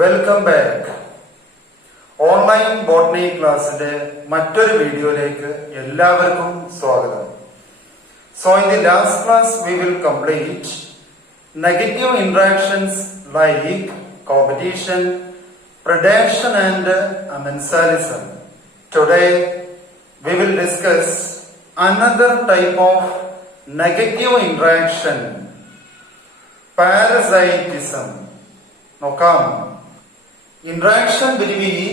Welcome back. Online botany ക്ലാസിന്റെ മറ്റൊരു വീഡിയോയിലേക്ക് എല്ലാവർക്കും സ്വാഗതം. So in the last class we will complete negative interactions like competition, predation and commensalism. Today we will discuss another type of negative interaction, parasitism. നോക്കാം. Interaction between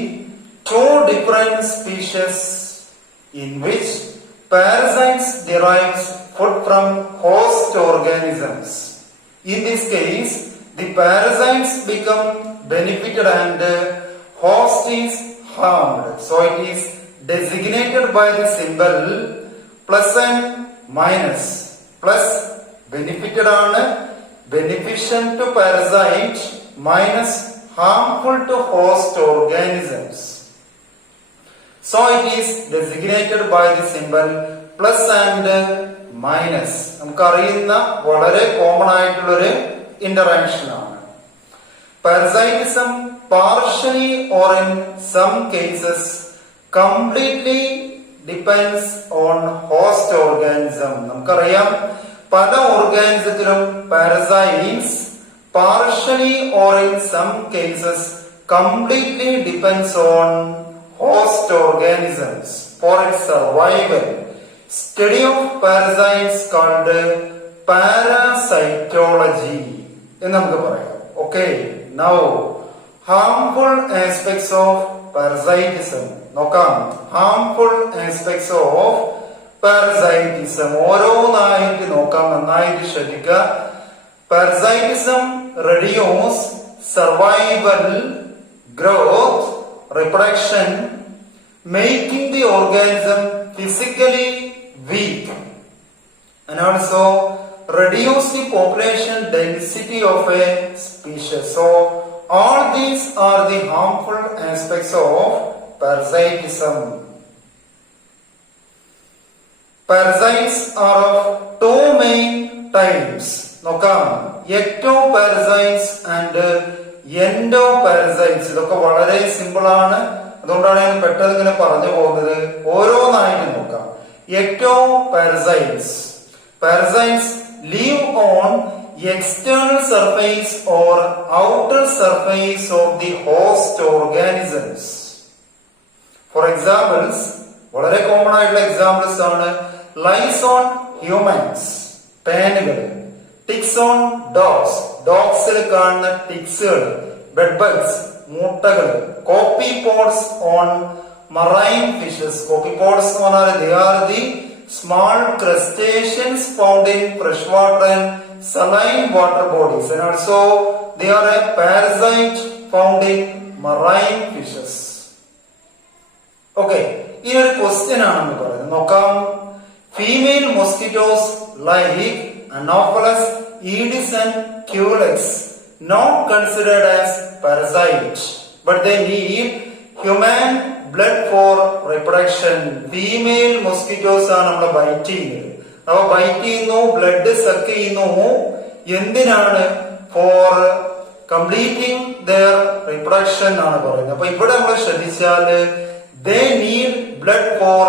two different species in which parasites derive food from host organisms. In this case, the parasites become benefited and host is harmed. So it is designated by the symbol plus and minus. Plus benefited ആണ്, beneficial to parasite, minus harmful to host organisms. So it is designated by the symbol plus and minus. നമുക്കറിയുന്ന വളരെ common ആയിട്ടുള്ളൊരു interaction ആണ്. Parasitism partially or in some cases completely depends on host organism. നമുക്കറിയാം പല ഓർഗാനിസത്തിലും parasites partially or in some cases completely depends on host organisms for its survival. Study of parasites called parasitology എന്ന് നമുക്ക് പറയാം. Okay, now harmful aspects of parasitism. നോക്കാം. harmful aspects of parasitism ഓരോന്നായിട്ട് നോക്കാം. നന്നായിട്ട് ശ്രദ്ധിക്കുക. Parasitism reduces survival, growth, reproduction, making the organism physically weak, and also reduce the population density of a species. So all these are the harmful aspects of parasitism. Parasites are of two main types. നോക്കാം. എക്ടോപാരസൈറ്റ്സ് and എൻഡോപാരസൈറ്റ്സ്. ഇതൊക്കെ വളരെ simple ആണ്, അതുകൊണ്ടാണ് ഞാൻ പെട്ടെന്ന് ഇങ്ങനെ പറഞ്ഞു പോകുന്നത്. ഓരോന്നായിട്ട് നോക്കാം. Ectoparasites. Parasites live on external surface or outer surface of the host organisms. For examples, വളരെ കോമൺ ആയിട്ടുള്ള എക്സാമ്പിൾസ് ആണ് lies on humans, പേനുകൾ, ticks on dogs, ഡോഗ്സിൽ കാണുന്ന ടിക്സുകൾ, ബെഡ് ബഗ്സ്, മൂട്ടകൾ, copepods on marine fishes. Copepods എന്ന് പറഞ്ഞാൽ they are the small crustaceans found in freshwater and saline water bodies, and also they are a parasite found in marine fishes. Okay, ഈ ഒരു question ആണെന്ന് പറയുന്നത്. നോക്കാം. Female mosquitoes like Anopheles, Aedes and Culex not considered as parasites, but they need human blood for reproduction. Female mosquitoes ആണ് നമ്മളെ byte ചെയ്യുന്നത്. അവ byte ചെയ്യുന്നു, ബ്ലഡ് സക്ക് ചെയ്യുന്നു. എന്തിനാണ്? ഫോർ കംപ്ലീറ്റിംഗ് ദെയർ റിപ്രൊഡക്ഷൻ ആണ് പറയുന്നത്. അപ്പൊ ഇവിടെ നമ്മൾ ശ്രദ്ധിച്ചാൽ they need blood for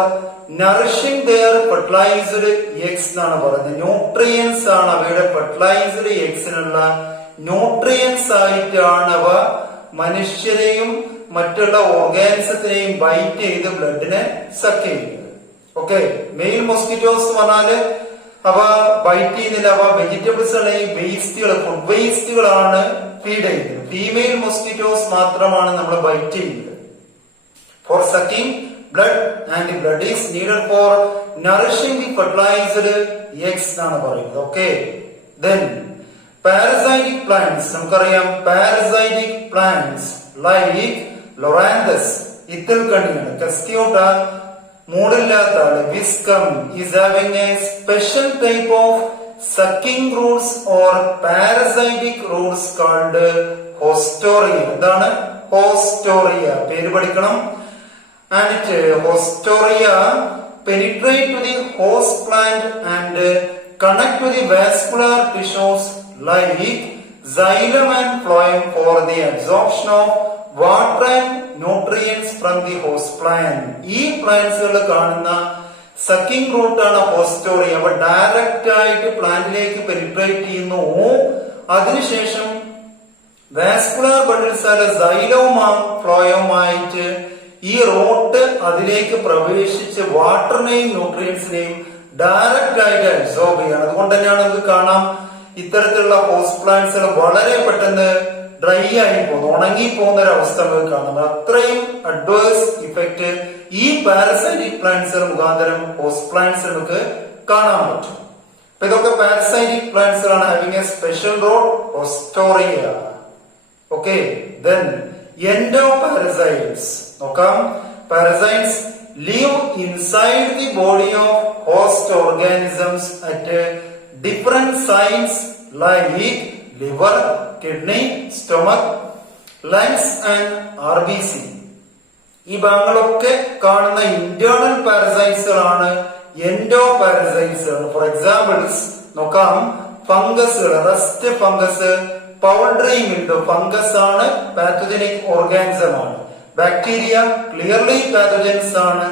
nourishing their fertilized eggs എന്നാണ് പറയുന്നത്. ന്യൂട്രിയൻസ് ആണ് അവയുടെ ഫെർട്ടിലൈസ്ഡ് എഗ്സിനുള്ള ന്യൂട്രിയൻസ് ആയിട്ടാണ് അവ മനുഷ്യരെയും മറ്റുള്ള ഓർഗാനിസത്തിനെയും ബൈറ്റ് ചെയ്ത് ബ്ലഡിനെ സക്ക് ചെയ്യുന്നത്. ഓക്കെ, മെയിൽ മൊസ്കിറ്റോസ് പറഞ്ഞാല് അവ ബൈറ്റ് ചെയ്യുന്നില്ല, അവ വെജിറ്റബിൾസ് അല്ലെങ്കിൽ വേസ്റ്റുകൾ, ഫുഡ് വേസ്റ്റുകളാണ് ഫീഡ് ചെയ്യുന്നത്. ഫീമെയിൽ മൊസ്കിറ്റോസ് മാത്രമാണ് നമ്മൾ ബൈറ്റ് ചെയ്യുന്നത്. For sucking blood, and the blood is needed for nourishing the fertilized eggs എന്നാണ് പറയുന്നത്. Okay, then parasitic plants. നമുക്കറിയാം parasitic plants like Loranthus, ഇത്തിൽ കണ്ണിയാണ്, കസ്റ്റിയോട്ട, മൂടില്ലാത്ത ആള്, വിസ്കം is having a special type of sucking roots or parasitic roots called hostoria. എന്താണ്? hostoria. പേര് പഠിക്കണം. And hostoria penetrate to the host plant and connect to the vascular tissues like xylem and phloem for the absorption of water and nutrients from the host plant. ഈ പ്ലാന്റ്സുകൾ കാണുന്ന sucking root ആണ് പോസ്റ്റോറി. അവ direct ആയിട്ട് പ്ലാന്റിലേക്ക് penetrate ചെയ്യുന്നു. അതിനുശേഷം vascular bundles ആയ സൈലവും ഫ്ലോയവുമായിട്ട് ഈ root അതിലേക്ക് പ്രവേശിച്ച് വാട്ടറിനെയും ന്യൂട്രിയൻസിനെയും ഡയറക്റ്റ് ആയിട്ട് അബ്സോർബ് ചെയ്യണം. അതുകൊണ്ട് തന്നെയാണ് നമുക്ക് കാണാം ഇത്തരത്തിലുള്ള ഹോസ്റ്റ് പ്ലാന്റ്സുകൾ വളരെ പെട്ടെന്ന് ഡ്രൈ ആയി പോകുന്നു, ഉണങ്ങി പോകുന്ന ഒരു അവസ്ഥ നമുക്ക് കാണാം. അത്രയും അഡ്വേഴ്സ് ഇഫക്റ്റ് ഈ പാരസൈറ്റിക് പ്ലാന്റ്സുകൾ മുഖാന്തരം ഹോസ്റ്റ് പ്ലാന്റ്സ് നമുക്ക് കാണാൻ പറ്റും. അപ്പൊ ഇതൊക്കെ പാരസൈറ്റിക് പ്ലാന്റ്സുകളാണ്, ഹാവിംഗ് എ സ്പെഷ്യൽ റോൾ പോസ്റ്റോറിയ. ഓക്കെ, ദെൻ എൻഡോപാരസൈറ്റ്സ് നോക്കാം. Parasites live inside the body of host organisms at different sites like liver, kidney, stomach, lungs and RBC. ഈ ഭാഗങ്ങളൊക്കെ കാണുന്ന ഇന്റേണൽ പാരസൈറ്റ്സുകളാണ് എൻഡോപാരസൈറ്റ്സുകൾ. ഫോർ എക്സാമ്പിൾസ് നോക്കാം. ഫംഗസുകൾ, rust fungus, powdery mildew fungus ആണ്, പാത്തോജനിക് ഓർഗാനിസം ആണ്. ബാക്ടീരിയ ക്ലിയർലി പാത്തോജൻസ് ആണ്.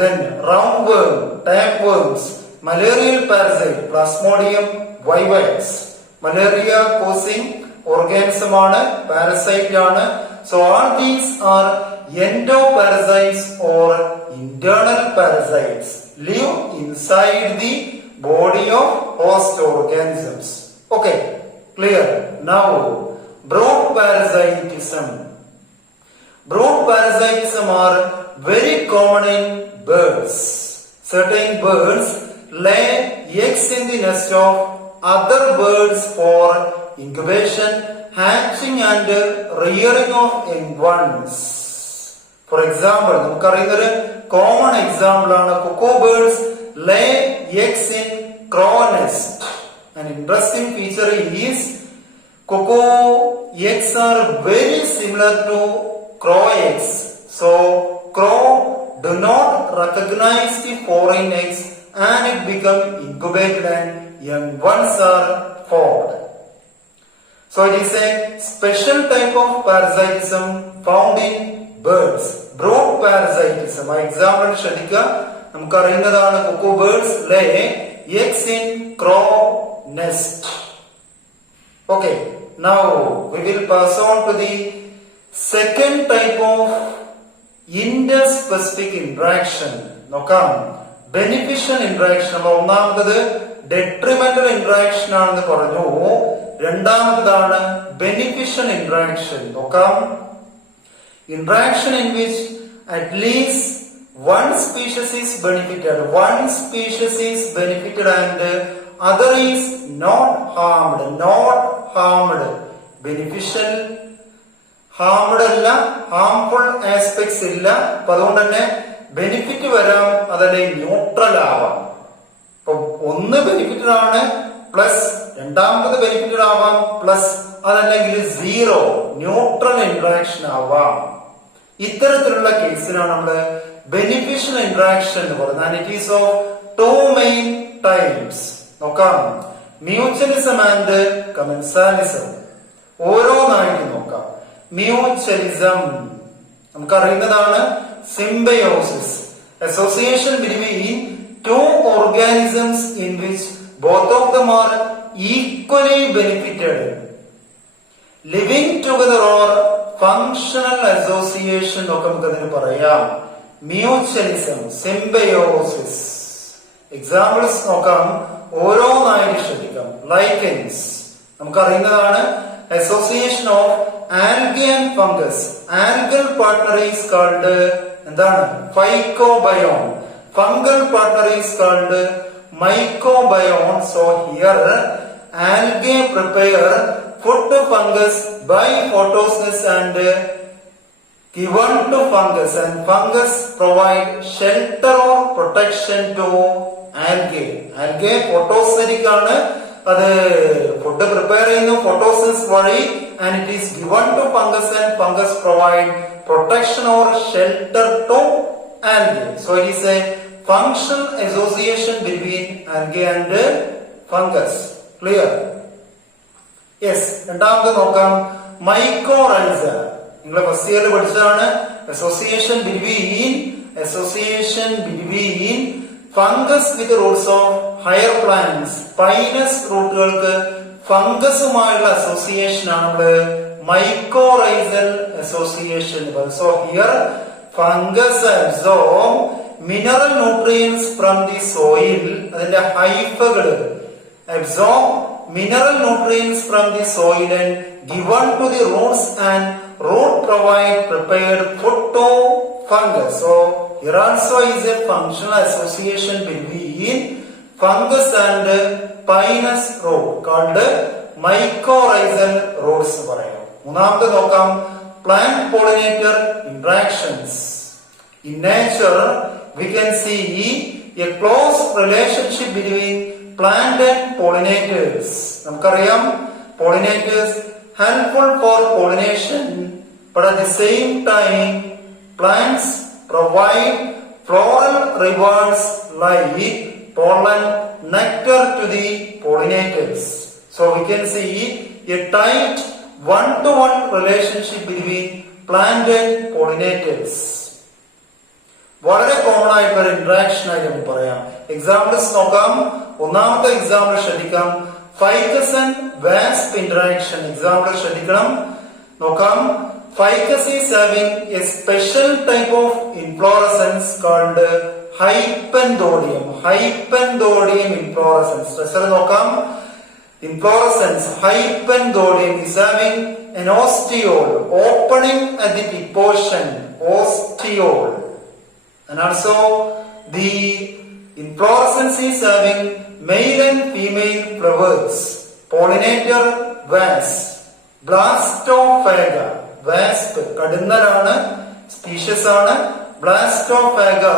Then roundworm, tapeworms, malarial parasite Plasmodium vivax, malaria causing organism ആണ്, പാരസൈറ്റ് ആണ്. So all these are endoparasites or internal parasites live inside the body of host organisms. Okay, clear? Now broad parasitism. Broad parasitism are very common in birds. Certain birds lay eggs in the nest of other birds for incubation, hatching and rearing of young ones. For example, നമുക്കറിയുന്നൊരു common example ആണ് cuckoo birds lay eggs in crow nest. An interesting feature is cuckoo eggs are very similar to crow eggs. So crow do not recognize the foreign eggs and it become incubated and young ones are formed. So it is a special type of parasitism found in birds. Broad parasitism. Example ശ്രദ്ധിക്കുക. നമുക്കറിയുന്നതാണ് cuckoo birds lay eggs in crow nest. Okay, now we will pass on to the second type of interspecific interaction. നോക്കാം. beneficial interaction. ഒന്നാമത് detrimental interaction ആണെന്ന് പറഞ്ഞു. രണ്ടാമതാണ് beneficial interaction. നോക്കാം. Interaction in which at least one species is benefited, one species is benefited and other is not harmed. Not harmed. Beneficial, harmed അല്ല, harmful aspects ഇല്ല. അപ്പൊ അതുകൊണ്ട് തന്നെ ബെനിഫിറ്റ് വരാം, അതല്ലേ ന്യൂട്രൽ ആവാം. ഇപ്പൊ ഒന്ന് ബെനിഫിറ്റഡ് ആണ് പ്ലസ് രണ്ടാമത് ബെനിഫിറ്റഡ് ആവാം പ്ലസ് അതല്ലെങ്കിൽ സീറോ ന്യൂട്രൽ ഇന്ററാക്ഷൻ ആവാം. ഇത്തരത്തിലുള്ള കേസിനാണ് നമ്മള് ബെനിഫിഷ്യൽ ഇന്ററാക്ഷൻ എന്ന് പറയുന്നത്. And it is of two main types. നോക്കാം. Mutualism and commensalism. ഓരോന്നായിട്ട് നോക്കാം. മ്യൂച്വലിസം നമുക്കറിയുന്നതാണ്. Symbiosis, association between two organisms in which both of them are equally benefited. Living together or functional association ഒക്കെ നമുക്ക് അതിന് പറയാം. Mutualism, symbiosis. എക്സാമ്പിൾസ് നോക്കാം. ഓരോന്നായിട്ട് ശ്രദ്ധിക്കാം. ലൈക്കൻസ് നമുക്കറിയുന്നതാണ്. Association of algae and fungus. Algal partner is called എന്താണ്? Phycobiont. Fungal partner is called mycobiome. So here algae prepare food to fungus by photosynthesis and given to fungus, and fungus provide shelter or protection to algae. Algae photosynthetic ആണ്, അത് food prepare ചെയ്യുന്നു photosynthesis വഴി, and it is given to fungus and fungus provide protection or shelter to algae. So it is a functional association between algae and fungus. Clear? Yes, രണ്ടാമത് നോക്കാം. Mycorrhiza. നിങ്ങൾ first ഇയറിൽ പഠിച്ചതാണ്. Association between fungus with roots of higher plants. Pinus റൂട്ടുകൾക്ക് ഫംഗസുമായുള്ള association ആണ് നമ്മള് mycorrhizal association. So here fungus absorb mineral nutrients from the soil. അതിന്റെ ഹൈഫകള് absorb mineral nutrients from the soil and given to the roots, and root provide prepared food to fungus. So here also is a functional association between fungus and pinus root called mycorrhizal roots. മൂന്നാമത് നോക്കാം. plant pollinator interactions. In nature we can see a close relationship between plant and pollinators. നമുക്കറിയാം pollinators helpful for pollination, but at the same time plants provide floral rewards like pollen, nectar to the pollinators. So we can see a tight one-to-one relationship between plant and pollinators. വളരെ common ആയിട്ടുള്ള ഒരു interaction ആയിട്ട് നമുക്ക് പറയാം. Examples നോക്കാം. ഒന്നാമത്തെ example ശ്രദ്ധിക്കാം. Ficus and wasp interaction. Example ശ്രദ്ധിക്കണം. നോക്കാം. Ficus is having a special type of inflorescence called hypanthodium. Hypanthodium inflorescence നോക്കാം. Inflorescence hypendodium is having an ostiole opening at the tip portion, ostiole, and also the inflorescence is having male and female flowers. Pollinator wasp, blastophaga. Wasp kadunnaലാണ്, species ആണ്. Blastophaga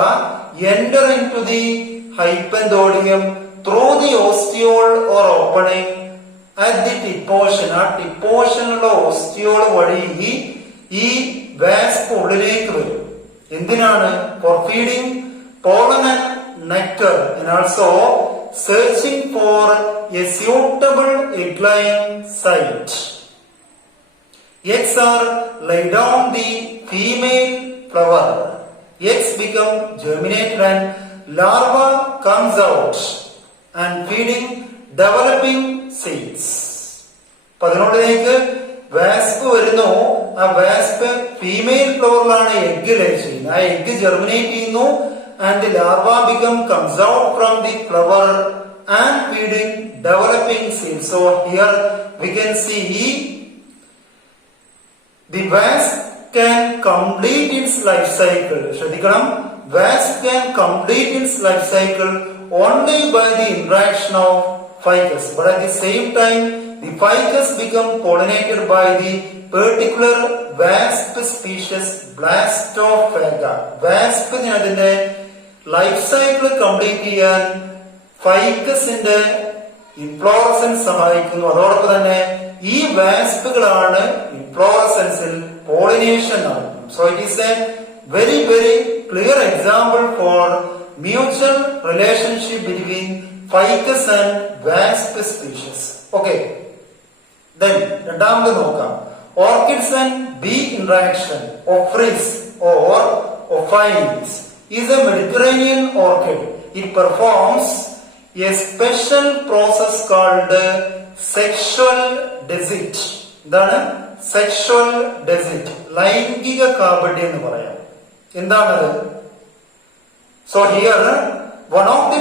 enter into the hypendodium through the ostiole or opening at the tip portion. ആ tip portion ഉള്ള ostiole വഴി ഈ wasp ഉള്ളിലേക്ക് വരും. എന്തിനാണ്? For feeding pollen and nectar, and also searching for a suitable egg-laying site. Eggs are laid on the female flower. Eggs become germinated and larva comes out and feeding developing seeds. അതിനോടേക്ക് വാസ്പ് വരുന്നു. ആ വാസ്പ് female ഫ്ലവറിലാണ് egg ലേ ചെയ്യുന്നത്. ആ egg germinate ചെയ്യുന്നു and larva comes out from the flower and feeding developing seeds. So here we can see the wasp can complete its life cycle. ശ്രദ്ധിക്കണം. Wasp can complete its life cycle only by the interaction of ficus, but at the same time the ficus become pollinated by the particular wasp species Blastophaga. Wasp അതിന്റെ life cycle complete ചെയ്യാൻ ഫൈക്കസിന്റെ inflorescence സഹായിക്കുന്നു. അതോടൊപ്പം തന്നെ ഈ വാസ്പുകളാണ് ഇൻഫ്ലോറസൻസിൽ pollination നടത്തുന്നത്. So it is A very very clear example for mutual relationship between ficus and wasp species. Okay. Then രണ്ടാമത് നോക്കാം. Orchids and bee interaction. Ophrys or ophides is a Mediterranean orchid. It performs a special process called sexual desert. എന്താണ് sexual desert? ലൈംഗിക കാപട്യം എന്ന് പറയാം. എന്താണത്? So here one of the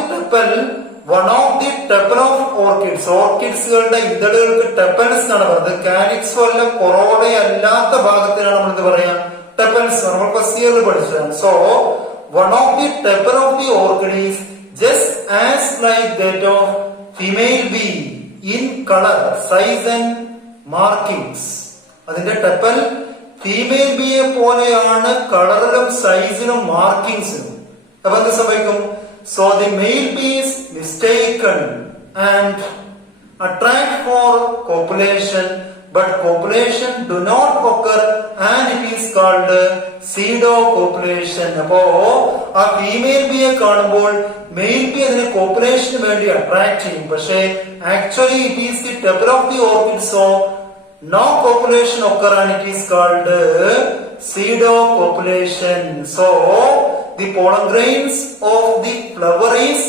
tepal of orchids. ഓർക്കിഡ്സുകളുടെ ഇതളുകൾക്ക് ടെപ്പൽസ് എന്നാണ് പറയുന്നത്. കാലിക്സോ അല്ല കൊറോഡ അല്ലാത്ത ഭാഗത്തിനാണ് നമ്മൾ എന്ത് പറയാം? ടെപ്പൽസ്. നമ്മൾ ഫസ്റ്റ് ഇയറിൽ പഠിച്ചതാണ്. So one of the tepal of the orchid is just as like that of female bee in color, size and markings. അതിന്റെ ടെപ്പൽ ഫീമെയിൽ ബീയെ പോലെയാണ് കളറിലും സൈസിലും മാർക്കിങ്സിലും. അപ്പൊ എന്ത് സംഭവിക്കും? So the male bee is mistaken and attract for copulation, but copulation do not occur and it is called pseudo copulation. അപ്പോ ആ female ബിയെ കാണുമ്പോൾ mail B അതിനെ കോപ്പുലേഷന് വേണ്ടി അട്രാക്ട് ചെയ്യും. പക്ഷേ actually it is the temple of the orchid, so no copulation occur and it is called pseudocopulation. So the pollen grains of the flower is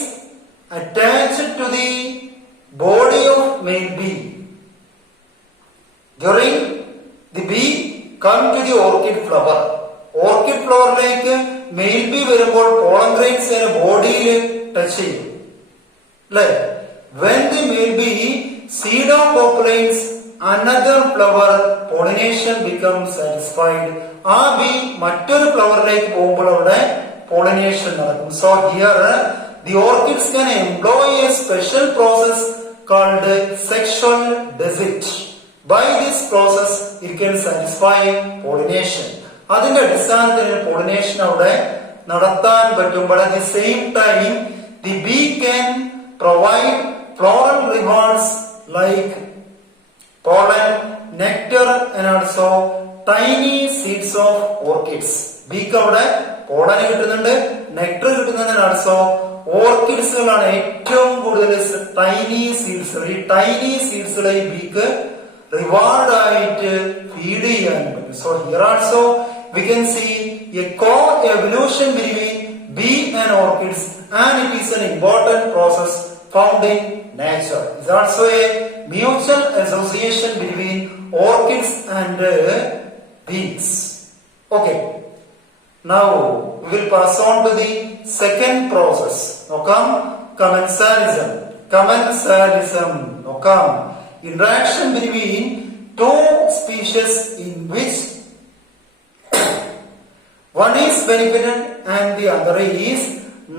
attached to the body of male bee. During the bee come to the orchid flower. Orchid flower like male bee വരുമ്പോൾ pollen grains ബോഡിയിൽ touch ചെയ്യും അല്ലേ? When the male bee pseudocopulates another flower, pollination becomes satisfied. ആ B മറ്റൊരു ഫ്ലവറിലേക്ക് പോകുമ്പോൾ അവിടെ pollination നടക്കും. So here the orchids can employ a special process called sexual desert. By this process it can satisfy pollination. അതിന്റെ അടിസ്ഥാനത്തിൽ pollination അവിടെ നടത്താൻ പറ്റും. But at the same time the bee can provide floral rewards like pollen, nectar and also tiny seeds of orchids. Beak അവിടെ pollen കിട്ടുന്നുണ്ട്, nectar കിട്ടുന്നുണ്ട്, and also ഓർക്കിഡ്സുകളാണ് ഏറ്റവും കൂടുതൽ ടൈനി സീഡ്സ്. ഈ ടൈനി സീഡ്സുകളെ ഈ ബീക്ക് റിവാർഡ് ആയിട്ട് ഫീഡ് ചെയ്യാൻ പറ്റും. So here also we can see a co-evolution between bee and orchids, and it is an important process found in nature. It is also a mutual association between orchids and bees. Okay, now we will pass on to the second process. Now commensalism. Commensalism. Now interaction between two species in which one is benefited and the other is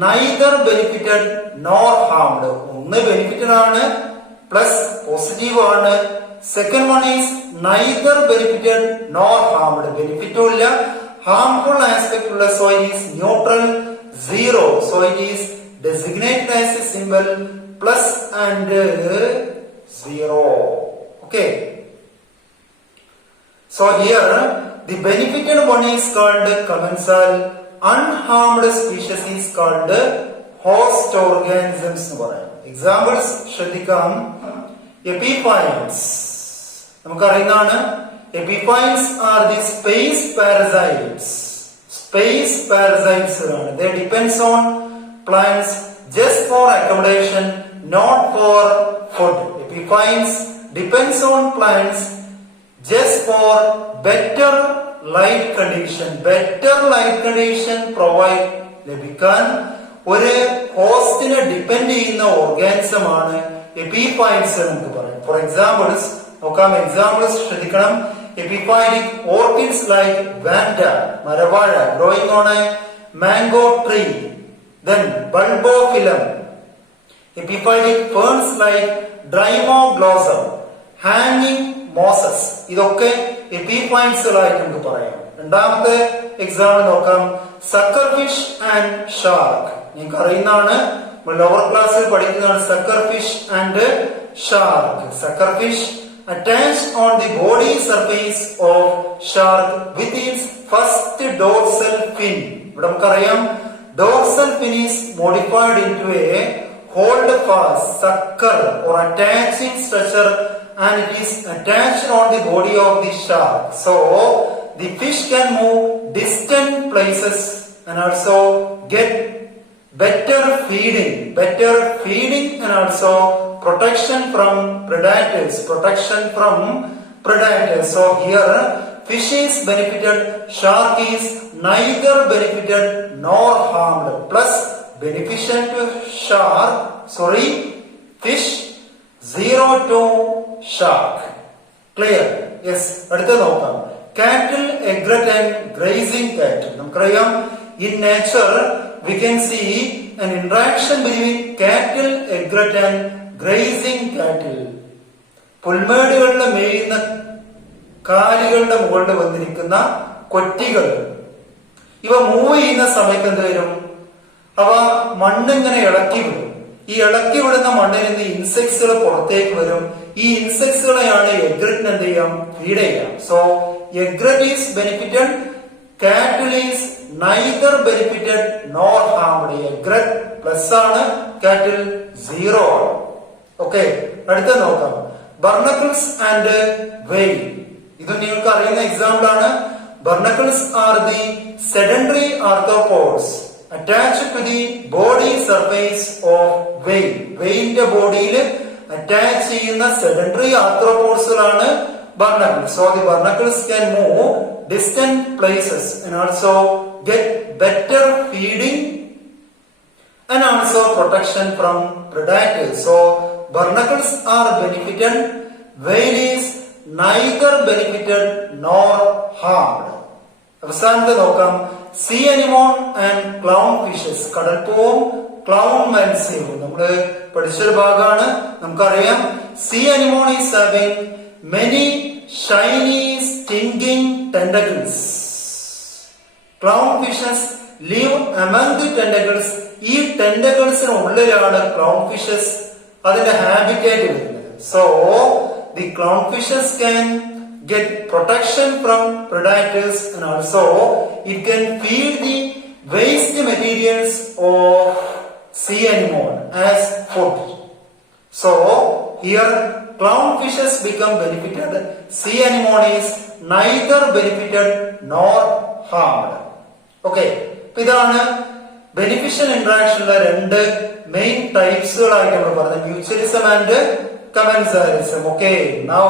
neither benefited nor harmed. ഒന്ന് benefited ആണ് plus positive ആണ്. Second one is neither benefited nor harmed. ബെനിഫിറ്റും ഇല്ല, harmful aspect ഉള്ള. So it is neutral, zero. So it is designated as a symbol plus and zero. Okay. So here the benefited one is called commensal, unharmed species is called host organisms എന്ന് പറയാം. Examples ശ്രദ്ധിക്കാം. Epiphytes നമുക്കറിയുന്നതാണ്. Epiphytes are the space parasites. Space parasites ആണ്. They depends on plants just for accommodation, not for food. Epiphytes depends on plants just for better light condition. Better light condition provide ലഭിക്കാൻ ഒരു ഹോസ്റ്റിനെ depend ചെയ്യുന്ന organism ആണ് epiphytes നമുക്ക് പറയാം. Four examples നോക്കാം. Examples ശ്രദ്ധിക്കണം. Epiphytic orchids like vanda, മരവാഴ, growing on a mango tree. Then bulbophyllum. Epiphytic ferns like Drymoglossum, hanging mosses. ഇതൊക്കെ എപ്പിഫൈറ്റ്സുകളായിട്ട് നമുക്ക് പറയാം. രണ്ടാമത്തെ എക്സാമ്പിൾ നോക്കാം. Suckerfish and shark. നിങ്ങൾക്ക് അറിയുന്നതാണ്, ലോവർ ക്ലാസ്സിൽ പഠിക്കുന്നതാണ്. Suckerfish and shark. Suckerfish attached on the body surface of shark with its first dorsal fin. ഇവിടെ നമുക്കറിയാം dorsal fin is modified into a hold fast sucker or attaching structure and it is attached on the body of the shark. So the fish can move distant places and also get better feeding and also protection from predators. So here fish is benefited, shark is neither benefited nor harmed. Plus beneficial to fish, 0 to shark. Clear? Yes. അടുത്ത നോക്കാം. Cattle, egret and grazing cattle. നമുക്കറിയാം in nature we can see an interaction between cattle, egret and grazing cattle. പുൽമേടുകളിൽ മേയുന്ന കാലികളുടെ മുകളിൽ വന്നിരിക്കുന്ന കൊറ്റികൾ, ഇവ move ചെയ്യുന്ന സമയത്ത് എന്ത് വരും? അവ മണ്ണിങ്ങനെ ഇളക്കി വിടും. ഈ ഇളക്കി വിടുന്ന മണ്ണിൽ നിന്ന് ഇൻസെക്ട്സുകൾ പുറത്തേക്ക് വരും. ഈ ഇൻസെക്ട്സുകളെയാണ് എഗ്രറ്റിന് എന്ത് ചെയ്യാം? ഫീഡ് ചെയ്യാം. സോ എഗ്രറ്റ് ഈസ് ബെനിഫിറ്റഡ്, കാറ്റിൽ is neither benefited nor harmed. Egret plus ആണ്, cattle 0 ആണ്. ഓക്കെ, അടുത്ത നോക്കാം. Barnacles and whale. ഇത് നിങ്ങൾക്ക് അറിയുന്ന എക്സാമ്പിൾ ആണ്. Barnacles are the sedentary arthropods attached to the body surface of whale. Whaleന്റെ ബോഡിയിൽ അറ്റാച്ച് ചെയ്യുന്ന sedentary arthropodsകളാണ് barnacles. So the barnacles can move distant places and also get better feeding and also protection from predators. So barnacles are benefited, whale is neither benefited nor harmed. അവസാനത്തെ നോക്കാം. Sea anemone and clown fishes. കടൽപ്പൂവും clown മത്സ്യവും നമ്മൾ പഠിച്ചൊരു ഭാഗമാണ്. നമുക്കറിയാം sea anemone is having many shiny stinging tentacles. Clown fishes live among the tentacles. ഈ ടെന്റക്കിൾസിന് ഉള്ളിലാണ് ക്ലൗൺ ഫിഷസ് അതിന്റെ ഹാബിറ്റേറ്റ് വരുന്നത്. So the clownfishes can get protection from predators and also it can feed the waste materials of sea anemone as food. So here clownfishes become benefited. Sea anemone is neither benefited nor harmed. Okay, ഇതാണ് beneficial ഇന്ററാക്ഷനിലെ രണ്ട് main ടൈപ്സുകളായിട്ട് നമ്മൾ പറഞ്ഞത്, mutualism and Commensalism. Okay, now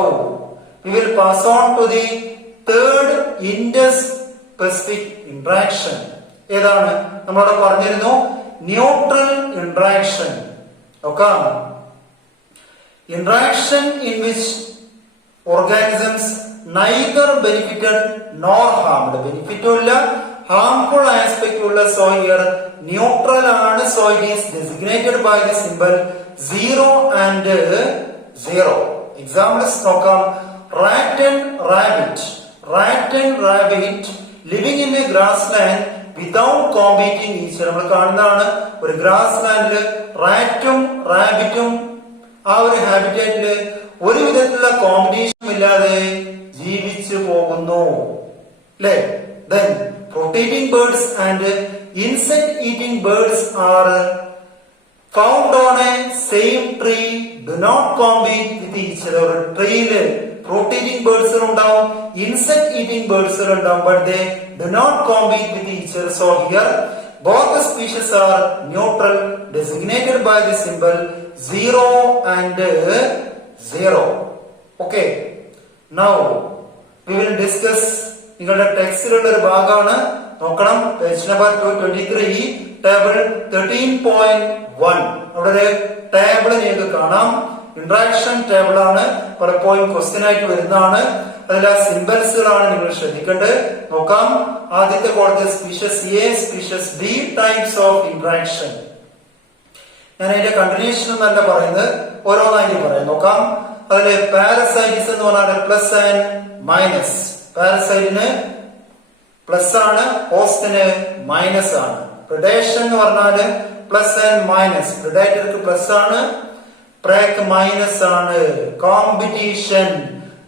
we will pass on to the third interspecific interaction. ഏതാണ് നമ്മളോട് പറഞ്ഞിരുന്നു? Neutral interaction. Okay, interaction in which organisms neither benefited nor harmed. Benefitum ഇല്ല, harmful aspect ഉള്ള. So here neutral ആണ്. So it is designated by the symbol 0 and 0. Examples നോക്കാം. Rat and rabbit. Rat and rabbit living in a grassland without competing each other. നമ്മൾ കാണുന്നതാണ് ഒരു grass ലാൻഡില് റാറ്റും റാബിറ്റും ആ ഒരു ഹാബിറ്റേറ്റില് ഒരു വിധത്തിലുള്ള കോമ്പറ്റീഷൻ ഇല്ലാതെ ജീവിച്ചു പോകുന്നു, അല്ലേ? Then fruit-eating birds and insect-eating birds are found on a same tree, do not compete with each other. ഒരു ട്രീയില് ഫ്രൂട്ട് ഈറ്റിംഗ് ബേർഡ്സ് ഉണ്ടാവും, ഇൻസെക്ട് ഈറ്റിംഗ് ബേർഡ്സ് ഉണ്ടാവും, but they do not compete with each other. So here both the species are neutral, designated by the symbol 0 and 0. Okay, now we will discuss. നിങ്ങളുടെ ടെക്സ്റ്റിലുള്ള ഒരു ഭാഗമാണ്, നോക്കണം. Page number 223, table 13.1. അവിടെ ഒരു table നിങ്ങൾക്ക് കാണാം. Interaction table ആണ്, പലപ്പോഴും ക്വസ്റ്റ്യൻ ആയിട്ട് വരുന്നതാണ്. അതിൽ ആ സിംബൽസുകളാണ് നിങ്ങൾ ശ്രദ്ധിക്കേണ്ടത്. നോക്കാം. ആദ്യത്തെ കോളത്തിൽ species A, species B types of interaction. ഞാൻ അതിന്റെ കണ്ടിന്യൂഷൻ എന്നല്ല പറയുന്നത്, ഓരോന്നായിട്ട് പറയാം. നോക്കാം. അതില് പാരസൈറ്റിസ് എന്ന് പറഞ്ഞാൽ പ്ലസ് ആൻഡ് മൈനസ്. പാരസൈറ്റിന് പ്ലസ് ആണ്, ഹോസ്റ്റിന് മൈനസ് ആണ്. പ്രിഡേഷൻ എന്ന് പറഞ്ഞാല് പ്ലസ് ആൻഡ് മൈനസ്. പ്രിഡേറ്റർക്ക് പ്ലസ് ആണ്, പ്രേക്ക് മൈനസ് ആണ്. കോമ്പറ്റീഷൻ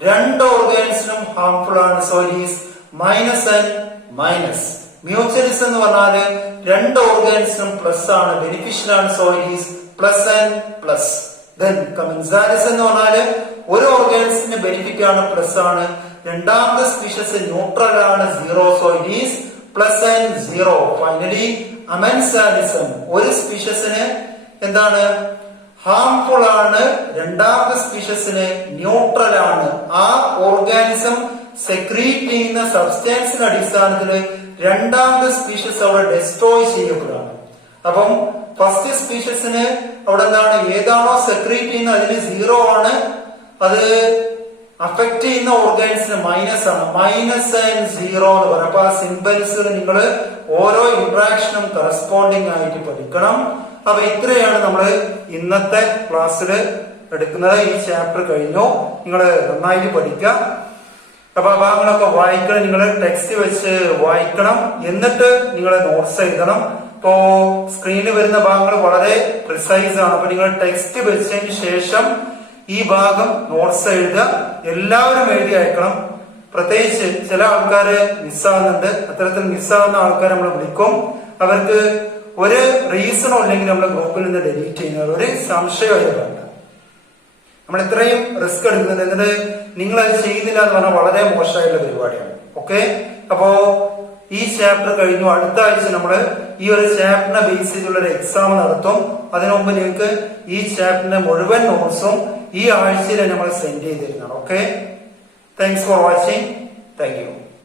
രണ്ട് ഓർഗാനിസിനും ഹാർംഫുൾ ആണ്. So it is minus and minus. Mutualism എന്ന് പറഞ്ഞാല് രണ്ട് ഓർഗാനിസിനും പ്ലസ് ആണ്, ബെനിഫിഷ്യൽ ആണ്. So it is plus and plus. Then commensalism എന്ന് പറഞ്ഞാല് ഒരു ഓർഗാനിസിന്റെ ബെനിഫിറ്റ് ആണ്, പ്ലസ് ആണ്. രണ്ടാമത്തെ സ്പീഷ്യസ് ന്യൂട്രൽ ആണ്, 0. So it is plus and 0. Finally amensalism ഒരു സ്പീഷ്യസിന് എന്താണ്? ഹാർംഫുൾ ആണ്. രണ്ടാമത്തെ സ്പീഷ്യസിന് ന്യൂട്രൽ ആണ്. ആ ഓർഗാനിസം സെക്രീറ്റ് ചെയ്യുന്ന സബ്സ്റ്റൻസിന്റെ അടിസ്ഥാനത്തിൽ രണ്ടാമത്തെ സ്പീഷ്യസ് അവിടെ ഡെസ്ട്രോയ് ചെയ്യപ്പെടുകയാണ്. അപ്പം ഫസ്റ്റ് സ്പീഷ്യസിന് അവിടെ എന്താണ്? ഏതാണോ സെക്രീറ്റ് ചെയ്യുന്നത് അതിന് 0 ആണ്. അത് അഫക്ട് ചെയ്യുന്ന ഓർഗാനിസിന് മൈനസ് ആണ്. മൈനസ് ആൻഡ് 0 എന്ന് പറയും. അപ്പൊ ആ സിംബൽസ് നിങ്ങൾ ഓരോ ഇന്ററാക്ഷനും കറസ്പോണ്ടിങ് ആയിട്ട് പഠിക്കണം. അപ്പൊ ഇത്രയാണ് നമ്മൾ ഇന്നത്തെ ക്ലാസ്സിൽ എടുക്കുന്നത്. ഈ ചാപ്റ്റർ കഴിഞ്ഞു. നിങ്ങൾ നന്നായിട്ട് പഠിക്കാം. അപ്പൊ ആ ഭാഗങ്ങളൊക്കെ വായിക്കണം. നിങ്ങൾ ടെക്സ്റ്റ് വെച്ച് വായിക്കണം. എന്നിട്ട് നിങ്ങൾ നോട്ട്സ് എഴുതണം. ഇപ്പോ സ്ക്രീനിൽ വരുന്ന ഭാഗങ്ങൾ വളരെ പ്രിസൈസ് ആണ്. അപ്പൊ നിങ്ങൾ ടെക്സ്റ്റ് വെച്ചതിന് ശേഷം ഈ ഭാഗം നോട്ട്സ് എഴുതുക. എല്ലാവരും എഴുതി അയക്കണം. പ്രത്യേകിച്ച് ചില ആൾക്കാര് മിസ്സാകുന്നുണ്ട്. അത്തരത്തിൽ മിസ്സാകുന്ന ആൾക്കാരെ നമ്മൾ വിളിക്കും. അവർക്ക് ഒരു റീസണോ ഇല്ലെങ്കിൽ നമ്മുടെ ഗ്രൂപ്പിൽ നിന്ന് ഡിലീറ്റ് ചെയ്യുന്നത് ഒരു സംശയമായി വേണ്ട. നമ്മൾ ഇത്രയും റിസ്ക് എടുക്കുന്നുണ്ട്, എന്നിട്ട് നിങ്ങൾ അത് ചെയ്യുന്നില്ല എന്ന് പറഞ്ഞാൽ വളരെ മോശമായിട്ടുള്ള പരിപാടിയാണ്. ഓക്കെ, അപ്പോ ഈ ചാപ്റ്റർ കഴിഞ്ഞു. അടുത്ത ആഴ്ച നമ്മൾ ഈ ഒരു ചാപ്റ്ററിനെ ബേസ് ചെയ്തുള്ള ഒരു എക്സാം നടത്തും. അതിനു മുമ്പ് നിങ്ങൾക്ക് ഈ ചാപ്റ്ററിന്റെ മുഴുവൻ നോട്ട്സും ഈ ആഴ്ചയിൽ നമ്മൾ സെൻഡ് ചെയ്തിരുന്നതാണ്. Okay, thanks for watching. Thank U.